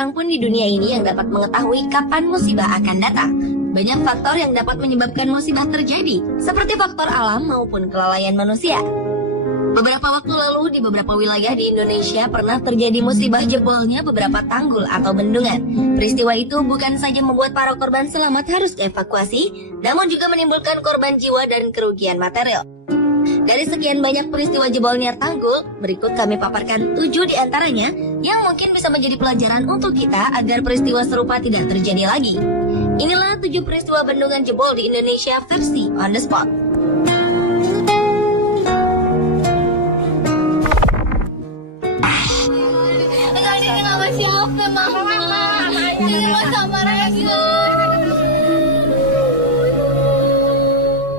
orang pun di dunia ini yang dapat mengetahui kapan musibah akan datang. Banyak faktor yang dapat menyebabkan musibah terjadi, seperti faktor alam maupun kelalaian manusia. Beberapa waktu lalu di beberapa wilayah di Indonesia pernah terjadi musibah jebolnya beberapa tanggul atau bendungan. Peristiwa itu bukan saja membuat para korban selamat harus dievakuasi, namun juga menimbulkan korban jiwa dan kerugian material. Dari sekian banyak peristiwa jebolnya tanggul, berikut kami paparkan 7 di antaranya yang mungkin bisa menjadi pelajaran untuk kita agar peristiwa serupa tidak terjadi lagi. Inilah 7 peristiwa bendungan jebol di Indonesia versi On The Spot.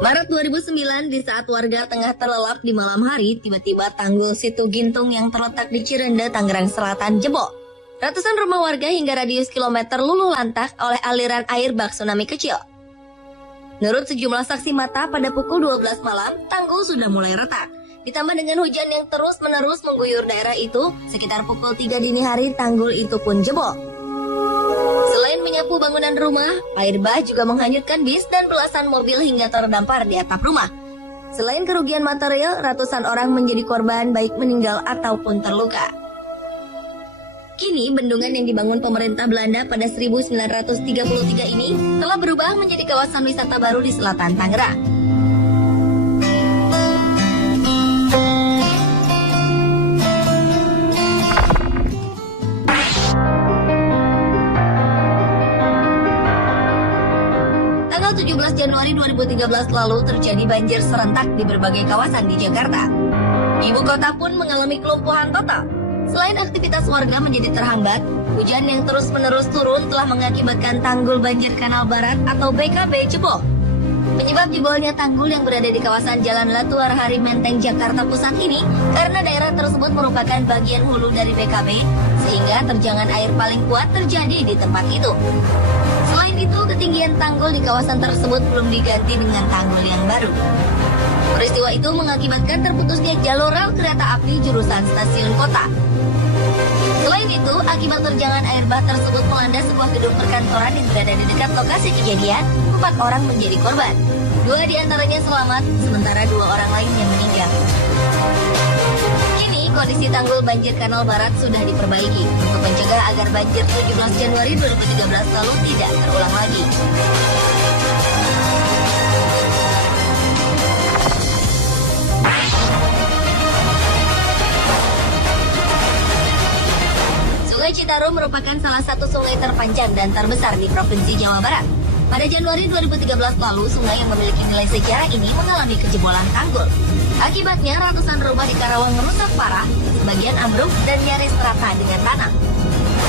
Maret 2009, di saat warga tengah terlelap di malam hari, tiba-tiba tanggul Situ Gintung yang terletak di Cirende, Tangerang Selatan jebol. Ratusan rumah warga hingga radius kilometer luluh lantak oleh aliran air bak tsunami kecil. Menurut sejumlah saksi mata, pada pukul 12 malam, tanggul sudah mulai retak. Ditambah dengan hujan yang terus-menerus mengguyur daerah itu, sekitar pukul 3 dini hari tanggul itu pun jebol. Selain menyapu bangunan rumah, air bah juga menghanyutkan bis dan belasan mobil hingga terdampar di atap rumah. Selain kerugian material, ratusan orang menjadi korban baik meninggal ataupun terluka. Kini, bendungan yang dibangun pemerintah Belanda pada 1933 ini telah berubah menjadi kawasan wisata baru di selatan Tangerang. Tanggal 17 Januari 2013 lalu terjadi banjir serentak di berbagai kawasan di Jakarta. Ibu kota pun mengalami kelumpuhan total. Selain aktivitas warga menjadi terhambat, hujan yang terus-menerus turun telah mengakibatkan tanggul banjir Kanal Barat atau BKB jebol. Penyebab jebolnya tanggul yang berada di kawasan Jalan Latu Arhari Menteng, Jakarta Pusat ini karena daerah tersebut merupakan bagian hulu dari BKB, sehingga terjangan air paling kuat terjadi di tempat itu. Selain itu, ketinggian tanggul di kawasan tersebut belum diganti dengan tanggul yang baru. Peristiwa itu mengakibatkan terputusnya jalur rel kereta api jurusan stasiun kota. Selain itu, akibat terjangan air bah tersebut melanda sebuah gedung perkantoran yang berada di dekat lokasi kejadian, 4 orang menjadi korban. 2 diantaranya selamat, sementara 2 orang lainnya meninggal. Kini, kondisi tanggul banjir Kanal Barat sudah diperbaiki untuk mencegah agar banjir 17 Januari 2013 lalu tidak terulang lagi. Sungai Citarum merupakan salah satu sungai terpanjang dan terbesar di Provinsi Jawa Barat. Pada Januari 2013 lalu, sungai yang memiliki nilai sejarah ini mengalami kejebolan tanggul. Akibatnya, ratusan rumah di Karawang rusak parah, sebagian ambruk dan nyaris rata dengan tanah.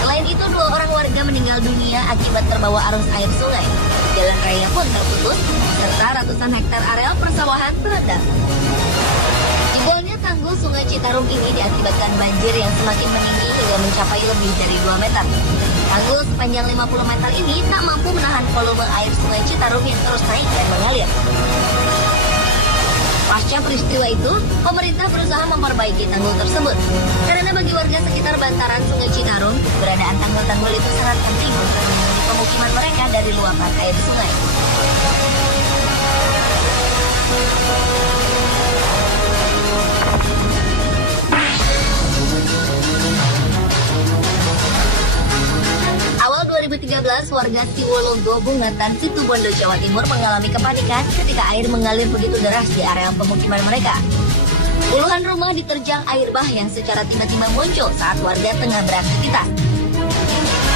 Selain itu, 2 orang warga meninggal dunia akibat terbawa arus air sungai. Jalan raya pun terputus, serta ratusan hektar areal persawahan terendam. Jebolnya tanggul Sungai Citarum ini diakibatkan banjir yang semakin meninggi hingga mencapai lebih dari 2 meter. Tanggul sepanjang 50 meter ini tak mampu menahan volume air Sungai Citarum yang terus naik dan mengalir. Pasca peristiwa itu, pemerintah berusaha memperbaiki tanggul tersebut. Karena bagi warga sekitar bantaran Sungai Citarum, keberadaan tanggul-tanggul itu sangat penting untuk melindungi pemukiman mereka dari luapan air sungai. Awal 2013, warga Siwologo, Bungatan, Situbondo, Jawa Timur mengalami kepanikan ketika air mengalir begitu deras di area pemukiman mereka. Puluhan rumah diterjang air bah yang secara tiba-tiba muncul saat warga tengah beraktivitas.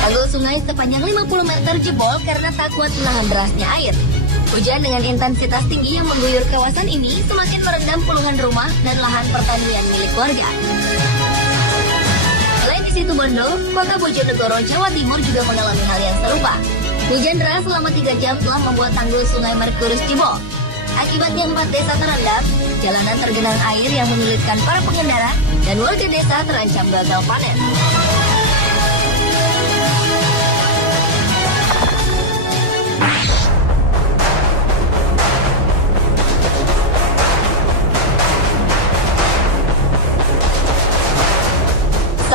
Tanggul sungai sepanjang 50 meter jebol karena tak kuat menahan derasnya air. Hujan dengan intensitas tinggi yang mengguyur kawasan ini semakin merendam puluhan rumah dan lahan pertanian milik warga. Selain di Situbondo, kota Bojonegoro, Jawa Timur juga mengalami hal yang serupa. Hujan deras selama 3 jam telah membuat tanggul Sungai Merkurus jebol. Akibatnya 4 desa terendam, jalanan tergenang air yang menyulitkan para pengendara, dan warga desa terancam gagal panen.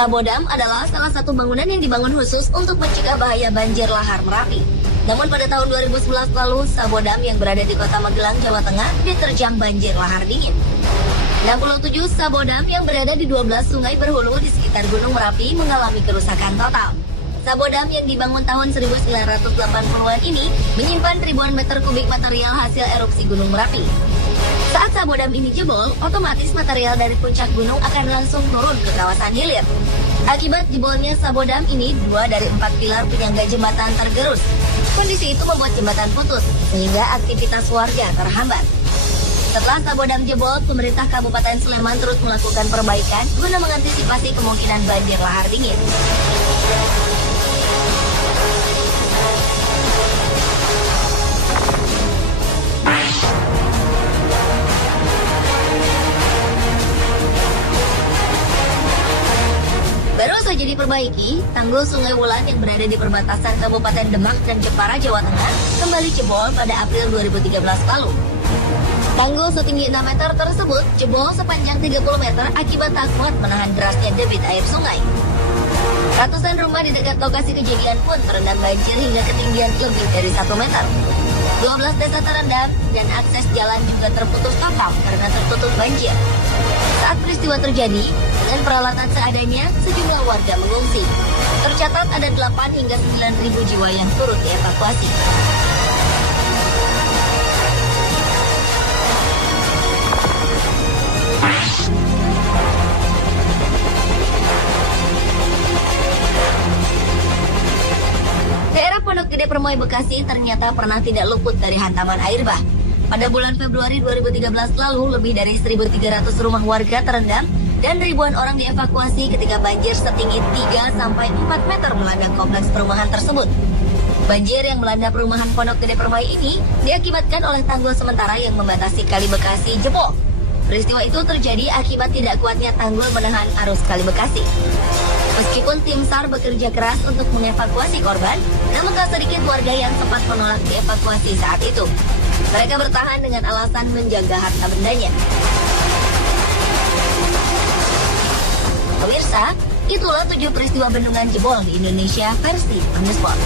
Sabodam adalah salah satu bangunan yang dibangun khusus untuk mencegah bahaya banjir lahar Merapi. Namun pada tahun 2011 lalu, Sabodam yang berada di Kota Magelang, Jawa Tengah diterjang banjir lahar dingin. 67 Sabodam yang berada di 12 sungai berhulu di sekitar Gunung Merapi mengalami kerusakan total. Sabodam yang dibangun tahun 1980-an ini menyimpan ribuan meter kubik material hasil erupsi Gunung Merapi. Saat Sabodam ini jebol, otomatis material dari puncak gunung akan langsung turun ke kawasan hilir. Akibat jebolnya Sabodam ini, 2 dari 4 pilar penyangga jembatan tergerus. Kondisi itu membuat jembatan putus, sehingga aktivitas warga terhambat. Setelah Sabodam jebol, pemerintah Kabupaten Sleman terus melakukan perbaikan guna mengantisipasi kemungkinan banjir lahar dingin. Baru saja diperbaiki, tanggul Sungai Wulan yang berada di perbatasan Kabupaten Demak dan Jepara, Jawa Tengah, kembali jebol pada April 2013 lalu. Tanggul setinggi 6 meter tersebut jebol sepanjang 30 meter akibat tak kuat menahan derasnya debit air sungai. Ratusan rumah di dekat lokasi kejadian pun terendam banjir hingga ketinggian lebih dari 1 meter. 12 desa terendam dan akses jalan juga terputus total karena tertutup banjir. Saat peristiwa terjadi, dengan peralatan seadanya, sejumlah warga mengungsi. Tercatat ada 8 hingga 9.000 jiwa yang turut dievakuasi. Daerah Pondok Gede Permai, Bekasi ternyata pernah tidak luput dari hantaman air bah. Pada bulan Februari 2013 lalu, lebih dari 1.300 rumah warga terendam dan ribuan orang dievakuasi ketika banjir setinggi 3-4 meter melanda kompleks perumahan tersebut. Banjir yang melanda perumahan Pondok Gede Permai ini diakibatkan oleh tanggul sementara yang membatasi Kali Bekasi jebol. Peristiwa itu terjadi akibat tidak kuatnya tanggul menahan arus Kali Bekasi. Meskipun tim SAR bekerja keras untuk mengevakuasi korban, namun tak sedikit warga yang sempat menolak dievakuasi saat itu. Mereka bertahan dengan alasan menjaga harta bendanya. Pemirsa, itulah 7 peristiwa bendungan jebol di Indonesia versi On The Spot.